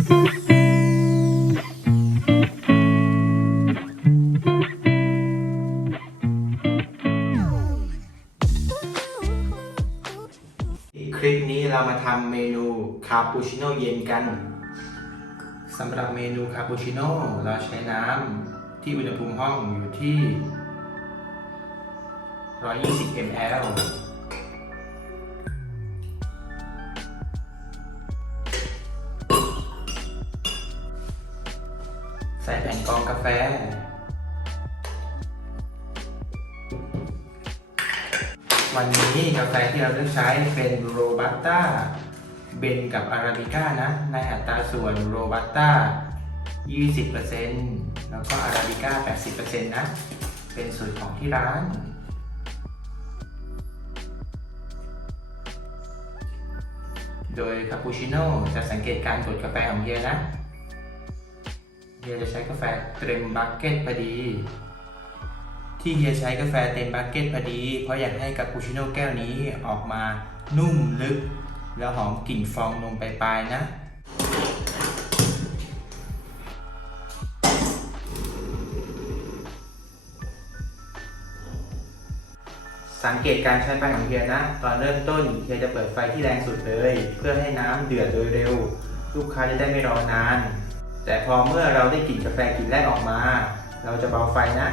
คลิปนี้เรามาทำเมนูคาปูชิโน่เย็นกันสำหรับเมนูคาปูชิโน่เราใช้น้ำที่อุณหภูมิห้องอยู่ที่ 120 ml แผ่นกองกาแฟ วันนี้กาแฟที่เราเลือกใช้เป็นโรบัสต้าเบนกับอาราบิก้านะ ในอัตราส่วนโรบัสต้า20%แล้วก็อาราบิก้า80%นะ เป็นสูตรของที่ร้านโดยคาปูชิโน่จะสังเกตการกดกาแฟของเฮียนะ เฮียจะใช้กาแฟเต็มบัคเก็ตพอดี ที่เฮียใช้กาแฟเต็มบัคเก็ตพอดี เพราะอยากให้คาปูชิโน่แก้วนี้ออกมานุ่มลึก แล้วหอมกลิ่นฟองนมปลายๆนะสังเกตการใช้ไฟของเฮียนะ ตอนเริ่มต้นเฮียจะเปิดไฟที่แรงสุดเลย เพื่อให้น้ำเดือดโดยเร็ว ลูกค้าจะได้ไม่รอนาน แต่พอเมื่อเราได้กลิ่นกาแฟกลิ่นแรกออกมา เราจะเบาไฟนะ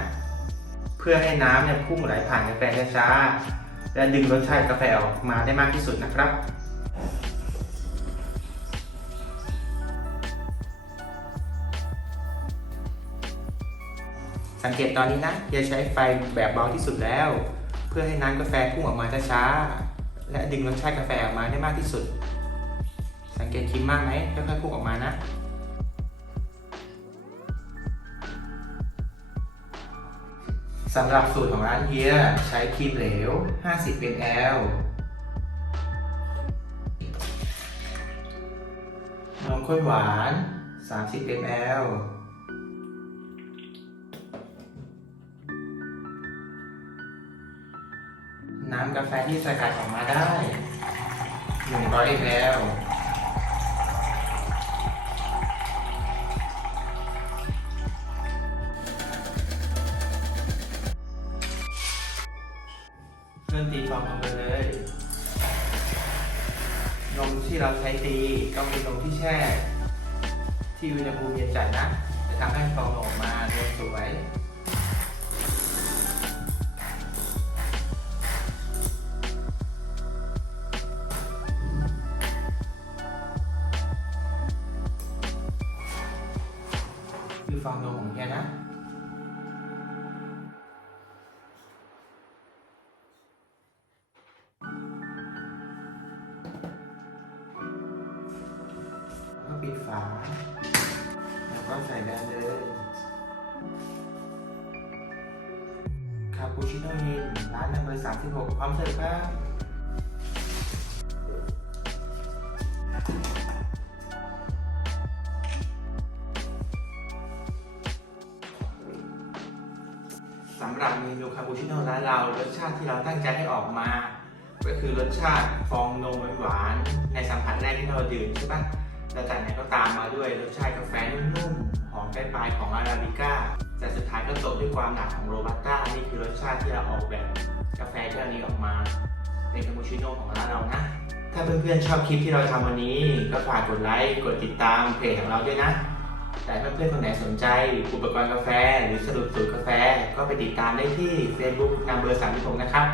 เพื่อให้น้ำเนี่ยพุ่งไหลผ่านกาแฟช้าๆและดึงรสชาติกาแฟออกมาได้มากที่สุดนะครับสังเกตตอนนี้นะเฮียใช้ไฟแบบเบาที่สุดแล้ว เพื่อให้น้ำกาแฟพุ่งออกมาช้าๆและดึงรสชาติกาแฟออกมาได้มากที่สุด สังเกตครีมมากไหมค่อยๆพุ่งออกมานะ สำหรับสูตรของร้านเฮียใช้ครีมเหลว 50 ml นมข้นหวาน 30 ml น้ำกาแฟที่สกัดออกมาได้ 100 ml เริ่มตีฟองลงไปเลยนมที่เราใช้ตีก็เป็นนมที่แช่ ที่อุณหภูมิเย็นจัดนะ จะทำให้ฟองออกมาเรียงสวยคือฟองนมของเฮียนะ ก็ปิดฝา แล้วก็ใส่แบนเลยคาปูชิโน่เย็นร้านนัมเบอร์36พร้อมเสิร์ฟครับสำหรับเมนูคาปูชิโน่ร้านเรารสชาติที่เราตั้งใจให้ออกมา ก็คือรสชาติฟองนมหวานในสัมผัสแรกที่เราดื่มใช่ปะแล้วจากนั้นก็ตามมาด้วยรสชาติกาแฟนุ่มๆหอมปลายๆของอาราบิก้าแต่สุดท้ายก็จบด้วยความหนักของโรบัสต้านี่คือรสชาติที่เราออกแบบกาแฟแก้วนี้ออกมาเป็นคาปูชิโน่ของร้านเรานะ ถ้าเพื่อนๆชอบคลิปที่เราทำวันนี้ ก็ฝากกดไลค์กดติดตามเพจของเราด้วยนะ แต่เพื่อนๆคนไหนสนใจอุปกรณ์กาแฟ หรือสรุปสูตรกาแฟ ก็ไปติดตามได้ที่ Facebook น u m เบอร์36นะครับ